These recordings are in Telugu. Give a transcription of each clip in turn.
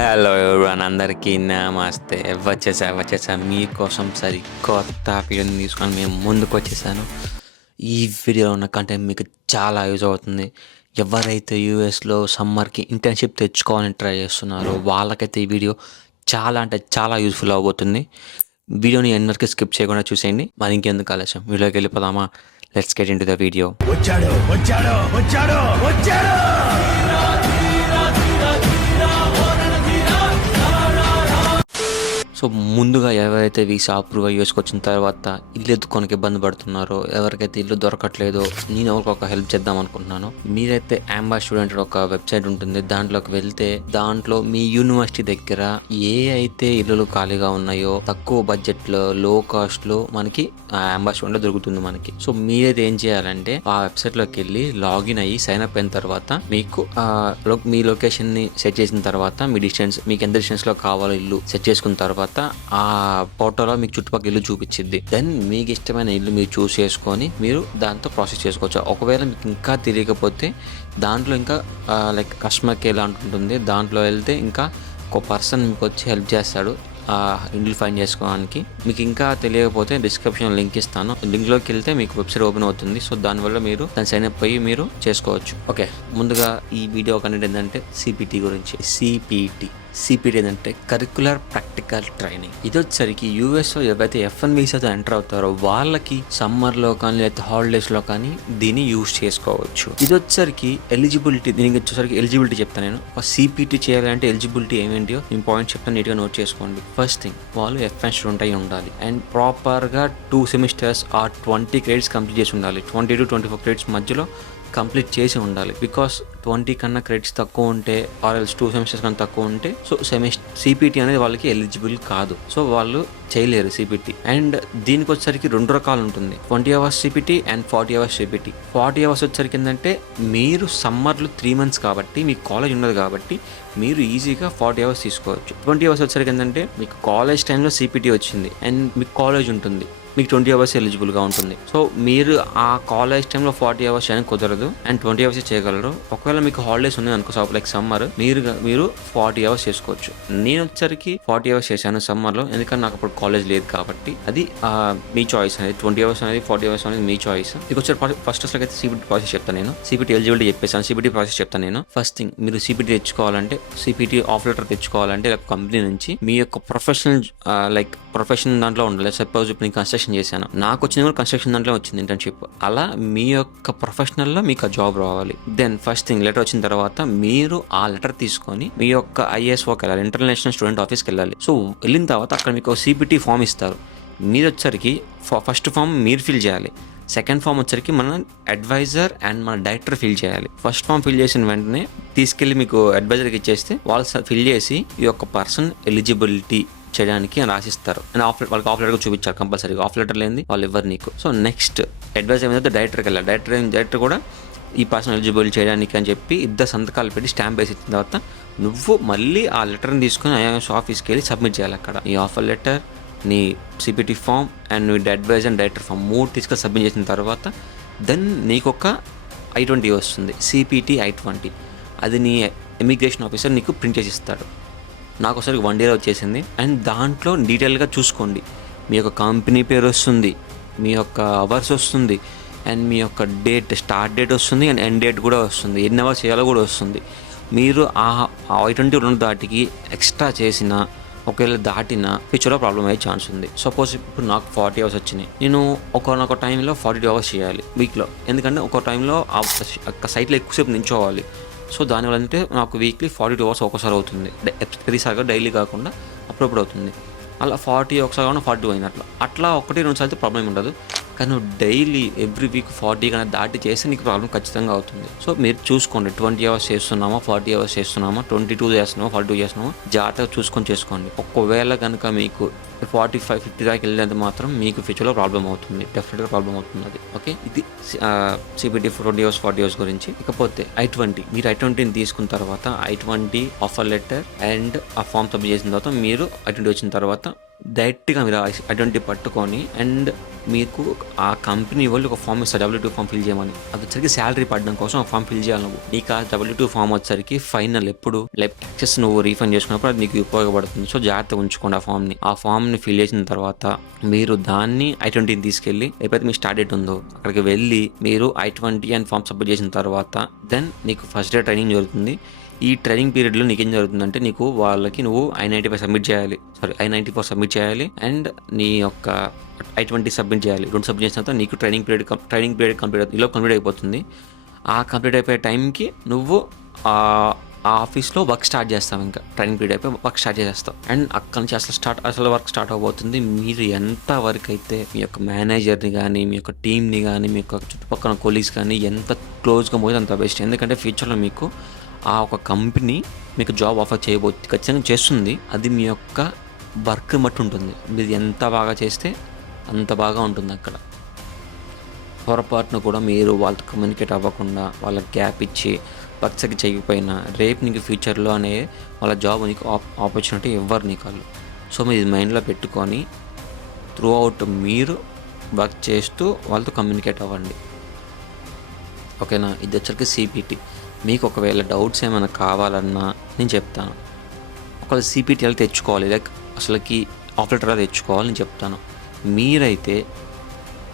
హలో ఎవరివన్, అందరికీ నమస్తే. వచ్చేసా మీకోసం కొత్త వీడియోని తీసుకొని మేము ముందుకు వచ్చేసాను. ఈ వీడియోలో ఉన్న కంటెంట్ మీకు చాలా యూజ్ అవుతుంది. ఎవరైతే యూఎస్లో సమ్మర్కి ఇంటర్న్షిప్ తెచ్చుకోవాలని ట్రై చేస్తున్నారో వాళ్ళకైతే ఈ వీడియో చాలా అంటే చాలా యూస్ఫుల్ అవబోతుంది. వీడియోని ఎన్నరికి స్కిప్ చేయకుండా చూసేయండి. మరి ఇంకెందుకు ఆలస్యం, వీడియోకి వెళ్ళిపోదామా? Let's get in to the video. So ముందుగా ఎవరైతే వీసా అప్రూవ్ యూఎస్కి వచ్చిన తర్వాత ఇల్లు ఎత్తుకోనికి ఇబ్బంది పడుతున్నారో, ఎవరికైతే ఇల్లు దొరకట్లేదో, నేను ఎవరికి ఒక హెల్ప్ చేద్దాం అనుకుంటున్నాను. మీరైతే యాంబా స్టూడెంట్ ఒక వెబ్సైట్ ఉంటుంది, దాంట్లోకి వెళ్తే దాంట్లో మీ యూనివర్సిటీ దగ్గర ఏ అయితే ఇల్లులు ఖాళీగా ఉన్నాయో తక్కువ బడ్జెట్లో లో కాస్ట్లో మనకి యాంబా స్టూడెంట్ దొరుకుతుంది మనకి. సో మీరైతే ఏం చేయాలంటే ఆ వెబ్సైట్లోకి వెళ్ళి లాగిన్ అయ్యి సైన్ అప్ అయిన తర్వాత మీకు మీ లొకేషన్ని సెట్ చేసిన తర్వాత మీ డిస్టెన్స్, మీకు ఎంత డిస్టెన్స్లో కావాలో ఇల్లు సెట్ చేసుకున్న తర్వాత ఆ ఫోటోలో మీకు చుట్టుపక్కల ఇల్లు చూపించింది. దెన్ మీకు ఇష్టమైన ఇల్లు మీరు చూస్ చేసుకొని మీరు దాంతో ప్రాసెస్ చేసుకోవచ్చు. ఒకవేళ మీకు ఇంకా తెలియకపోతే దాంట్లో ఇంకా లైక్ కస్టమర్ కేర్ ఉంటుంది, దాంట్లో వెళ్తే ఇంకా ఒక పర్సన్ మీకు వచ్చి హెల్ప్ చేస్తాడు ఇల్లు ఫైండ్ చేసుకోవడానికి. మీకు ఇంకా తెలియకపోతే డిస్క్రిప్షన్ లింక్ ఇస్తాను, లింక్లోకి వెళ్తే మీకు వెబ్సైట్ ఓపెన్ అవుతుంది. సో దానివల్ల మీరు దాన్ని సైన్ అప్ అయ్యి మీరు చేసుకోవచ్చు. ఓకే, ముందుగా ఈ వీడియో కంటెంట్ ఏంటంటే సిపిటి గురించి. సిపిటి ఏంటంటే కరిక్యులర్ ప్రాక్టికల్ ట్రైనింగ్. ఇది వచ్చేసరికి యూఎస్లో ఎవరైతే F1 వీసాతో ఎంటర్ అవుతారో వాళ్ళకి సమ్మర్లో కానీ లేకపోతే హాలిడేస్లో కానీ దీన్ని యూజ్ చేసుకోవచ్చు. ఇది వచ్చేసరికి ఎలిజిబిలిటీ, దీనికి వచ్చేసరికి ఎలిజిబిలిటీ చెప్తాను నేను. సిపిటి చేయాలంటే ఎలిజిబిలిటీ ఏమేంటియో నేను పాయింట్స్ చెప్తాను, నీట్గా నోట్ చేసుకోండి. ఫస్ట్ థింగ్, వాళ్ళు F1 స్టూడెంట్ అయి ఉండాలి అండ్ ప్రాపర్గా 2 సెమిస్టర్స్ ఆర్ 20 క్రెడిట్స్ కంప్లీట్ చేసి ఉండాలి. 20 to 24 క్రెడిట్స్ మధ్యలో కంప్లీట్ చేసి ఉండాలి. బికాస్ 20 కన్నా క్రెడిట్స్ తక్కువ ఉంటే ఆర్ఎల్స్ 2 సెమిస్టర్స్ కన్నా తక్కువ ఉంటే సో సిపిటి అనేది వాళ్ళకి ఎలిజిబుల్ కాదు. సో వాళ్ళు చేయలేరు సిపిటి. అండ్ దీనికి వచ్చేసరికి 2 రకాలు ఉంటుంది, 20 hours CPT and 40 hours CPT. 40 hours వచ్చేసరికి ఏంటంటే మీరు సమ్మర్లో 3 months కాబట్టి మీకు కాలేజ్ ఉండదు కాబట్టి మీరు ఈజీగా 40 hours తీసుకోవచ్చు. 20 hours వచ్చేసరికి ఏంటంటే మీకు కాలేజ్ టైంలో సిపిటి వచ్చింది అండ్ మీకు కాలేజ్ ఉంటుంది, మీకు 20 hours ఎలిజిబుల్గా ఉంటుంది. సో మీరు ఆ కాలేజ్ టైంలో 40 hours చేయడానికి కుదరదు అండ్ 20 hours చేయగలరు. ఒకవేళ మీకు హాలిడేస్ ఉన్నాయి అనుకో, లైక్ సమ్మర్, మీరు 40 hours చేసుకోవచ్చు. నేను వచ్చరికి 40 hours చేశాను సమ్మర్లో, ఎందుకంటే నాకు అప్పుడు కాలేజ్ లేదు కాబట్టి. అది మీ చాయిస్ అనేది, 20 hours అనేది 40 hours అనేది మీ చాయిస్. మీకు వచ్చారు ఫస్ట్ అసలు అయితే సిపిటి ప్రాసెస్ చెప్తాను నేను. సిపిటి ఎలిజిబిలిటీ చెప్పేసాను, సిపిటి ప్రాసెస్ చెప్తాను నేను. ఫస్ట్ థింగ్, మీరు సిపిటి తెచ్చుకోవాలంటే, సిపిటి ఆఫ్ లెటర్ తెచ్చుకోవాలంటే కంపెనీ నుంచి మీ యొక్క ప్రొఫెషనల్ దాంట్లో ఉండాలి. సపోజ్ ఇప్పుడు నేను కన్స్ట్రక్షన్ చేశాను, నాకు వచ్చింది కూడా కన్స్ట్రక్షన్ దాంట్లో వచ్చింది ఇంటర్న్షిప్. అలా మీ యొక్క ప్రొఫెషనల్లో మీకు ఆ జాబ్ రావాలి. దెన్ ఫస్ట్ థింగ్, లెటర్ వచ్చిన తర్వాత మీరు ఆ లెటర్ తీసుకొని మీ యొక్క ISOకి వెళ్ళాలి, ఇంటర్నేషనల్ స్టూడెంట్ ఆఫీస్కి వెళ్ళాలి. సో వెళ్ళిన తర్వాత అక్కడ మీకు సిపిటి ఫామ్ ఇస్తారు. మీరు వచ్చరికి ఫస్ట్ ఫామ్ మీరు ఫిల్ చేయాలి, సెకండ్ ఫామ్ వచ్చరికి మన అడ్వైజర్ అండ్ మన డైరెక్టర్ ఫిల్ చేయాలి. ఫస్ట్ ఫామ్ ఫిల్ చేసిన వెంటనే తీసుకెళ్ళి మీకు అడ్వైజర్కి ఇచ్చేస్తే వాళ్ళు ఫిల్ చేసి ఈ యొక్క పర్సన్ ఎలిజిబిలిటీ చేయడానికి అని రాసిస్తారు. అండ్ వాళ్ళకి ఆఫ్ లెటర్ చూపించారు కంపల్సరీగా, ఆఫ్ లెటర్ లేని వాళ్ళు ఇవ్వరు నీకు. సో నెక్స్ట్ అడ్వైజర్ ఏమైతే డైరెక్టర్కి వెళ్ళాలి, డైరెక్టర్ కూడా ఈ పర్సన్ ఎలిజిబుల్ చేయడానికి అని చెప్పి 2 సంతకాలు పెట్టి స్టాంప్ వేసి ఇచ్చిన తర్వాత నువ్వు మళ్ళీ ఆ లెటర్ని తీసుకొని IIS ఆఫీస్కి వెళ్ళి సబ్మిట్ చేయాలి. అక్కడ నీ ఆఫర్ లెటర్, నీ సిపిటి ఫామ్ అండ్ నీ అడ్వైజర్ అండ్ డైరెక్టర్ ఫామ్ 3 తీసుకొని సబ్మిట్ చేసిన తర్వాత దెన్ నీకు ఒక I-20 వస్తుంది, సిపిటి I-20. అది నీ ఇమిగ్రేషన్ ఆఫీసర్ నీకు ప్రింట్ చేసి ఇస్తాడు. నాకు ఒకసారి 1 day వచ్చేసింది. అండ్ దాంట్లో డీటెయిల్గా చూసుకోండి, మీ యొక్క కంపెనీ పేరు వస్తుంది, మీ యొక్క అవర్స్ వస్తుంది అండ్ మీ యొక్క డేట్, స్టార్ట్ డేట్ వస్తుంది అండ్ ఎండ్ డేట్ కూడా వస్తుంది, ఎన్ని అవర్స్ చేయాలో కూడా వస్తుంది. మీరు ఆ I-20 ఉన్న దాటికి ఎక్స్ట్రా చేసిన, ఒకవేళ దాటినా ఫ్యూచర్లో ప్రాబ్లం అయ్యే ఛాన్స్ ఉంది. సపోజ్ ఇప్పుడు నాకు 40 hours వచ్చినాయి, నేను ఒక టైంలో 42 hours చేయాలి వీక్లో, ఎందుకంటే ఒక టైంలో ఆ సైట్లో ఎక్కువసేపు నించోవాలి. సో దానివల్ల అంటే నాకు వీక్లీ 42 hours ఒకసారి అవుతుంది, ప్రతిసారిగా డైలీ కాకుండా అప్పుడప్పుడు అవుతుంది. అలా 40 ఒకసారి కాకుండా 42 అయినట్లు, అట్లా 1-2 సార్లు అయితే ప్రాబ్లం ఉండదు. కానీ నువ్వు డైలీ ఎవ్రీ వీక్ 40 కన్నా దాటి చేస్తే నీకు ప్రాబ్లం ఖచ్చితంగా అవుతుంది. సో మీరు చూసుకోండి, 20 hours చేస్తున్నామా, 40 hours చేస్తున్నామా, 22 చేస్తున్నామా, 42 చేస్తున్నామా, జాగ్రత్తగా చూసుకొని చేసుకోండి. ఒకవేళ కనుక మీకు 45-50 దాకా వెళ్ళేది మాత్రం మీకు ఫ్యూచర్లో ప్రాబ్లం అవుతుంది, డెఫినెట్గా ప్రాబ్లం అవుతుంది అది. ఓకే, ఇది సిపిటి 20 hours 40 hours గురించి. ఇకపోతే I-20, మీరు I-20ని తీసుకున్న తర్వాత I-20 ఆఫర్ లెటర్ అండ్ ఆ ఫామ్ సబ్మిట్ చేసిన తర్వాత మీరు I-20 వచ్చిన తర్వాత డైరెక్ట్‌గా మీరు అటువంటివి పట్టుకొని అండ్ మీకు ఆ కంపెనీ వాళ్ళు ఒక ఫార్మ్ ఇస్తారు W-2 ఫార్మ్ ఫిల్ చేయమని. అదొచ్చేసరికి సాలరీ పడడం కోసం ఆ ఫార్మ్ ఫిల్ చేయాలి నువ్వు. నీకు ఆ W-2 ఫార్మ్ వచ్చేసరికి ఫైనల్ ఎప్పుడు లైక్ టాక్సెస్ నువ్వు రీఫండ్ చేసుకున్నప్పుడు అది నీకు ఉపయోగపడుతుంది. సో, జాగ్రత్తగా ఉంచుకోండి ఆ ఫార్మ్‌ని. ఆ ఫార్మ్‌ని ఫిల్ చేసిన తర్వాత మీరు దాన్ని I-20ని తీసుకెళ్ళి ఎప్పుడైతే మీ స్టార్ట్ డేట్ ఉందో అక్కడికి వెళ్ళి మీరు I-20 అండ్ ఫార్మ్ సబ్మిట్ చేసిన తర్వాత దెన్ నీకు ఫస్ట్ డే ట్రైనింగ్ జరుగుతుంది. ఈ ట్రైనింగ్ పీరియడ్‌లో నీకేం జరుగుతుందంటే నువ్వు I-95 సబ్మిట్ చేయాలి. I-94 సబ్మిట్ చేయాలి అండ్ నీ యొక్క I-20 సబ్మిట్ చేయాలి. 2 సబ్మిట్ చేసిన తర్వాత నీకు ట్రైనింగ్ పీరియడ్ కంప్లీట్ అయిపోతుంది. ఆ కంప్లీట్ అయిపోయే టైంకి నువ్వు ఆ ఆఫీస్‌లో వర్క్ స్టార్ట్ చేస్తావు. ఇంకా ట్రైనింగ్ పీరియడ్ అయిపోయి వర్క్ స్టార్ట్ చేసేస్తావు. అండ్ అక్కడి నుంచి అసలు వర్క్ స్టార్ట్ అవబోతుంది. మీరు ఎంత వరకు అయితే మీ యొక్క మేనేజర్‌ని గానీ, మీ యొక్క టీమ్‌ని గానీ, మీ యొక్క చుట్టుపక్కల కొలీగ్స్ కానీ ఎంత క్లోజ్‌గా పోతే అంత బెస్ట్. ఎందుకంటే ఫ్యూచర్‌లో మీకు ఆ ఒక కంపెనీ మీకు జాబ్ ఆఫర్ ఖచ్చితంగా చేస్తుంది. అది మీ యొక్క వర్క్ బట్టి ఉంటుంది. మీరు ఎంత బాగా చేస్తే అంత బాగా ఉంటుంది అక్కడ. పొరపాటున కూడా మీరు వాళ్ళతో కమ్యూనికేట్ అవ్వకుండా వాళ్ళకి గ్యాప్ ఇచ్చి వర్క్ సరిగ్గా చేయకపోయినా రేపు నీకు ఫ్యూచర్‌లో వాళ్ళ జాబ్ నీకు ఆపర్చునిటీ ఇవ్వరు నీకు వాళ్ళు. సో, మీరు ఇది మైండ్‌లో పెట్టుకొని త్రూ అవుట్ మీరు వర్క్ చేస్తూ వాళ్ళతో కమ్యూనికేట్ అవ్వండి. ఓకేనా? ఇది వచ్చరికి CPT. మీకు ఒకవేళ డౌట్స్ ఏమైనా కావాలన్నా నేను చెప్తాను. ఒకవేళ CPT ఎలా తెచ్చుకోవాలి, లైక్ అసలుకి ఆఫర్ లెటర్ ఎలా తెచ్చుకోవాలి నేను చెప్తాను. మీరైతే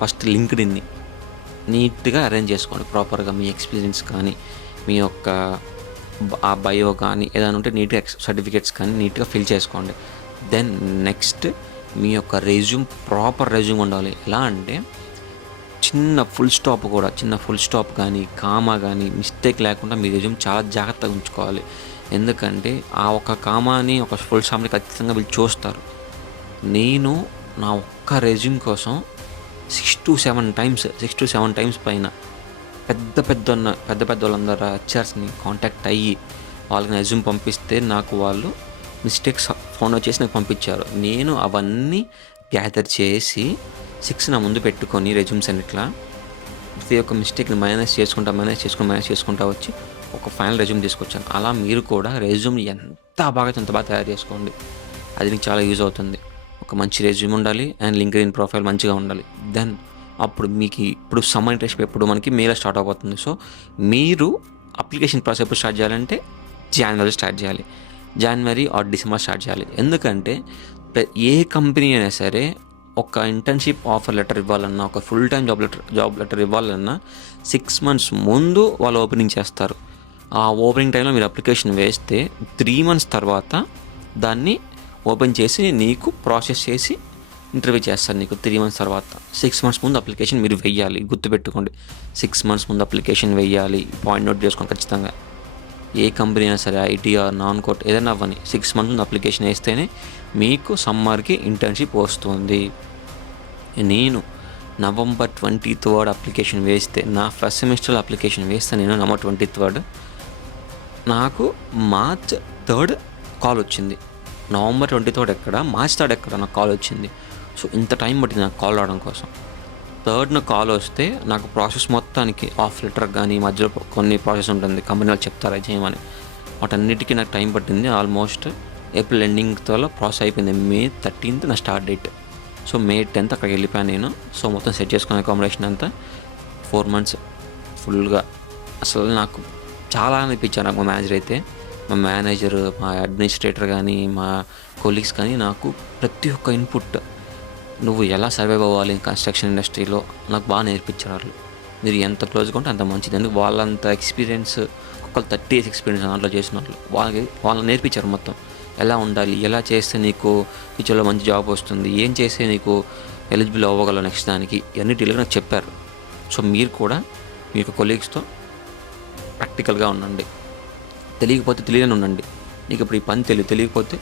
ఫస్ట్ లింక్డ్ఇన్ని నీట్‌గా అరేంజ్ చేసుకోండి. ప్రాపర్‌గా మీ ఎక్స్పీరియన్స్ కానీ, మీ యొక్క ఆ బయో కానీ ఏదైనా ఉంటే నీట్‌గా సర్టిఫికేట్స్ కానీ నీట్‌గా ఫిల్ చేసుకోండి. దెన్ నెక్స్ట్ మీ యొక్క ప్రాపర్ రెజ్యూమ్ ఉండాలి. ఎలా అంటే చిన్న ఫుల్ స్టాప్ కానీ, కామా కానీ మిస్టేక్ లేకుండా మీ రెజ్యూమ్ చాలా జాగ్రత్తగా ఉంచుకోవాలి. ఎందుకంటే ఆ ఒక కామాని ఒక ఫుల్ స్టాప్‌ని ఖచ్చితంగా వీళ్ళు చూస్తారు. నేను నా ఒక్క రెజ్యూమ్ కోసం 6-7 టైమ్స్ పైన పెద్ద వాళ్ళందరూ హెచ్ఆర్స్‌ని కాంటాక్ట్ అయ్యి వాళ్ళకి రెజ్యూమ్ పంపిస్తే నాకు వాళ్ళు మిస్టేక్స్ ఫౌండ్ చేసి నాకు పంపించారు. నేను అవన్నీ గ్యాదర్ చేసి 6 నా ముందు పెట్టుకొని రెజ్యూమ్స్ అన్నిట్లా ప్రతి ఒక్క మిస్టేక్‌ని మైనస్ చేసుకుంటా వచ్చి ఒక ఫైనల్ రెజ్యూమ్ తీసుకొచ్చాను. అలా మీరు కూడా రెజ్యూమ్ ఎంత బాగా తయారు చేసుకోండి. అది మీకు చాలా యూజ్ అవుతుంది. ఒక మంచి రెజ్యూమ్ ఉండాలి అండ్ లింక్డ్ఇన్ ప్రొఫైల్ మంచిగా ఉండాలి. దెన్ అప్పుడు ఇప్పుడు సమ్మర్ ఇంటర్న్‌షిప్ ఎప్పుడు మనకి మేలో స్టార్ట్ అవబోతుంది. సో, మీరు అప్లికేషన్ ప్రాసెస్ ఎప్పుడు స్టార్ట్ చేయాలంటే జనవరి స్టార్ట్ చేయాలి. జనవరి ఆర్ డిసెంబర్ స్టార్ట్ చేయాలి. ఎందుకంటే ఏ కంపెనీ అయినా సరే ఒక ఇంటర్న్‌షిప్ ఆఫర్ లెటర్ ఇవ్వాలన్నా, ఒక ఫుల్ టైమ్ జాబ్ లెటర్ ఇవ్వాలన్నా 6 months ముందు వాళ్ళు ఓపెనింగ్ చేస్తారు. ఆ ఓపెనింగ్ టైంలో మీరు అప్లికేషన్ వేస్తే 3 months తర్వాత దాన్ని ఓపెన్ చేసి నీకు ప్రాసెస్ చేసి ఇంటర్వ్యూ చేస్తారు నీకు 3 months తర్వాత. 6 months ముందు అప్లికేషన్ మీరు వెయ్యాలి. గుర్తుపెట్టుకోండి, 6 months ముందు అప్లికేషన్ వెయ్యాలి. పాయింట్ నోట్ చేసుకోండి ఖచ్చితంగా. ఏ కంపెనీ అయినా సరే ఐటీ ఆర్ నాన్ కోట్ ఏదైనా అవ్వని 6 months ముందు అప్లికేషన్ వేస్తేనే మీకు సమ్మర్కి ఇంటర్న్షిప్ వస్తుంది. నేను November 23rd అప్లికేషన్ వేస్తే నా ఫస్ట్ సెమిస్టర్ అప్లికేషన్ వేస్తే నేను November 23rd నాకు March 3rd కాల్ వచ్చింది. November 23rd ఎక్కడ, March 3rd ఎక్కడ నాకు కాల్ వచ్చింది. సో, ఇంత టైం పట్టింది నాకు కాల్ రావడం కోసం. 3rd కాల్ వస్తే నాకు ప్రాసెస్ మొత్తానికి ఆఫ్ లెటర్ కానీ మధ్యలో కొన్ని ప్రాసెస్ ఉంటుంది, కంపెనీ వాళ్ళు చెప్తారు అది చేయమని. వాటన్నిటికీ నాకు టైం పట్టింది. ఆల్మోస్ట్ ఏప్రిల్ ఎండింగ్తో ప్రాసెస్ అయిపోయింది. May 13th నా start date. So, May 10th అక్కడికి వెళ్ళిపోయాను నేను. సో, మొత్తం సెట్ చేసుకున్న అకామిడేషన్ అంతా 4 months ఫుల్గా అసలు నాకు చాలా అనిపించారు. నాకు మా మేనేజర్, మా అడ్మినిస్ట్రేటర్ కానీ, మా కొలీగ్స్ కానీ నాకు ప్రతి ఒక్క ఇన్పుట్, నువ్వు ఎలా సర్వైవ్ అవ్వాలి కన్స్ట్రక్షన్ ఇండస్ట్రీలో నాకు బాగా నేర్పించారు వాళ్ళు. మీరు ఎంత క్లోజ్గా ఉంటే అంత మంచిది. ఎందుకు వాళ్ళంత ఎక్స్పీరియన్స్, ఒకళ్ళు 30 years ఎక్స్పీరియన్స్ దాంట్లో చేసిన వాళ్ళు నేర్పించారు మొత్తం. ఎలా ఉండాలి, ఎలా చేస్తే నీకు ఫ్యూచర్లో మంచి జాబ్ వస్తుంది, ఏం చేస్తే నీకు ఎలిజిబుల్ అవ్వగలవు నెక్స్ట్ దానికి, ఇవన్నీ డీటెయిల్గా నాకు చెప్పారు. సో, మీరు కూడా మీ యొక్క కొలీగ్స్తో ప్రాక్టికల్గా ఉండండి. తెలియకపోతే తెలియని ఉండండి. నీకు ఇప్పుడు ఈ పని తెలియకపోతే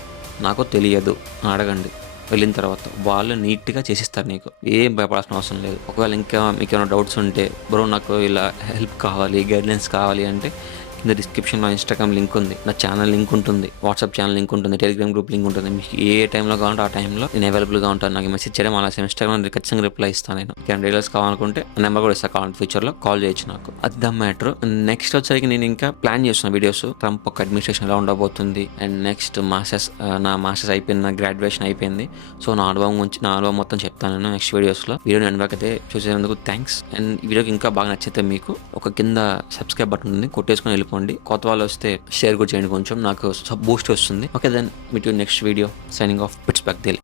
నాకు తెలియదు అని అడగండి. వెళ్ళిన తర్వాత వాళ్ళు నీట్గా చేసిస్తారు. నీకు ఏం భయపడాల్సిన అవసరం లేదు. ఒకవేళ ఇంకా మీకు ఏమైనా డౌట్స్ ఉంటే, బ్రో నాకు ఇలా హెల్ప్ కావాలి, గైడ్లైన్స్ కావాలి అంటే కింద డిస్క్రిప్షన్లో ఇన్స్టాగ్రామ్ లింక్ ఉంది, నా ఛానల్ లింక్ ఉంటుంది, వాట్సాప్ ఛానల్ లింక్ ఉంటుంది, టెలిగ్రామ్ గ్రూప్ లింక్ ఉంటుంది. మీకు ఏ టైంలో కావాలంటే ఆ టైంలో నేను అవైలబుల్గా ఉంటాను. నాకు మెసేజ్ చేయడం అలా ఇన్స్టాగ్రామ్ ఖచ్చితంగా రిప్లై ఇస్తాను. నేను ఇంకేమైనా డీటెయిల్స్ కావాలనుకుంటే నెంబర్ కూడా ఇస్తాను, కావాలంటే ఫ్యూచర్లో కాల్ చేయొచ్చు నాకు. అది ద మ్యాటర్. నెక్స్ట్ వచ్చేసరికి నేను ఇంకా ప్లాన్ చేస్తున్న వీడియోస్, ట్రంప్ ఒక అడ్మినిస్ట్రేషన్ ఎలా ఉండబోతుంది, అండ్ నెక్స్ట్ నా మాస్టర్స్ అయిపోయింది, నా గ్రాడ్యుయేషన్ అయిపోయింది. సో నా అనుభవం మొత్తం చెప్తాను నేను నెక్స్ట్ వీడియోస్లో. వీడియోని అయితే చూసేందుకు థ్యాంక్స్. అండ్ ఈ వీడియోకి ఇంకా బాగా నచ్చితే మీకు ఒక కింద సబ్స్క్రైబ్ బటన్ ఉంది, కొట్టేసుకొని వెళ్ళిపోండి. కొత్త వాళ్ళు వస్తే షేర్ కూడా చేయండి, కొంచెం నాకు బూస్ట్ వస్తుంది. Okay, then meet you next వీడియో. Signing off, Pittsburgh Dil.